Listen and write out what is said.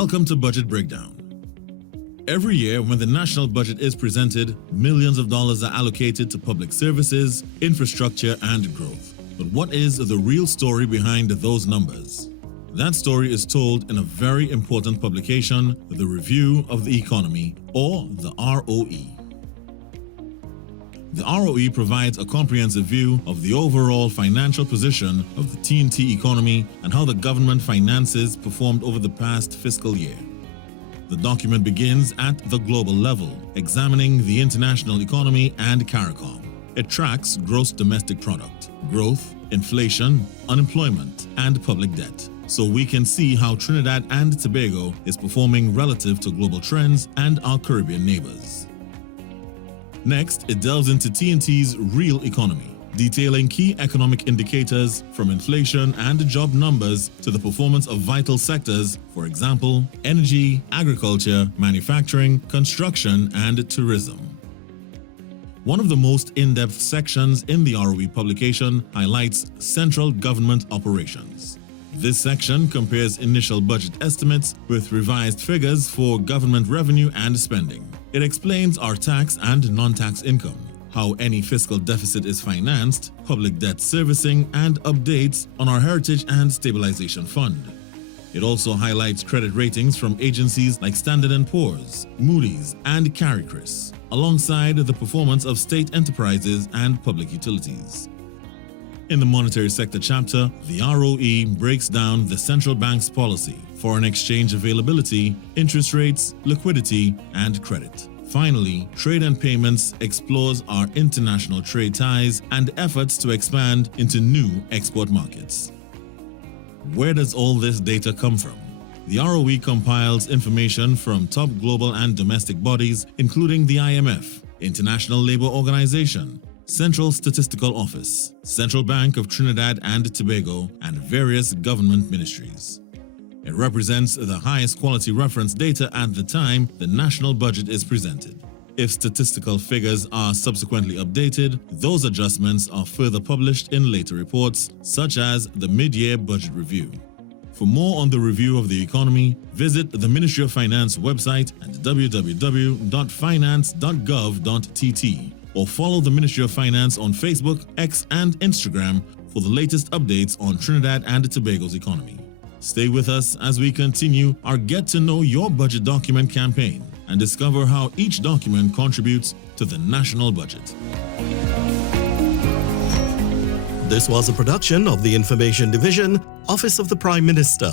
Welcome to Budget Breakdown. Every year when the national budget is presented, millions of dollars are allocated to public services, infrastructure, and growth. But what is the real story behind those numbers? That story is told in a very important publication, the Review of the Economy, or the ROE. The ROE provides a comprehensive view of the overall financial position of the TNT economy and how the government finances performed over the past fiscal year. The document begins at the global level, examining the international economy and CARICOM. It tracks gross domestic product, growth, inflation, unemployment, and public debt, so we can see how Trinidad and Tobago is performing relative to global trends and our Caribbean neighbors. Next, it delves into TNT's real economy, detailing key economic indicators from inflation and job numbers to the performance of vital sectors, for example, energy, agriculture, manufacturing, construction, and tourism. One of the most in-depth sections in the ROE publication highlights central government operations. This section compares initial budget estimates with revised figures for government revenue and spending. It explains our tax and non-tax income, how any fiscal deficit is financed, public debt servicing, and updates on our Heritage and Stabilization Fund. It also highlights credit ratings from agencies like Standard & Poor's, Moody's, and CARICRIS, alongside the performance of state enterprises and public utilities. In the monetary sector chapter, the ROE breaks down the central bank's policy, foreign exchange availability, interest rates, liquidity, and credit. Finally, Trade and Payments explores our international trade ties and efforts to expand into new export markets. Where does all this data come from? The ROE compiles information from top global and domestic bodies, including the IMF, International Labour Organization, Central Statistical Office, Central Bank of Trinidad and Tobago, and various government ministries. It represents the highest quality reference data at the time the national budget is presented. If statistical figures are subsequently updated, those adjustments are further published in later reports, such as the mid-year budget review. For more on the review of the economy, visit the Ministry of Finance website at www.finance.gov.tt or follow the Ministry of Finance on Facebook, X, and Instagram for the latest updates on Trinidad and Tobago's economy. Stay with us as we continue our Get to Know Your Budget document campaign and discover how each document contributes to the national budget. This was a production of the Information Division, Office of the Prime Minister.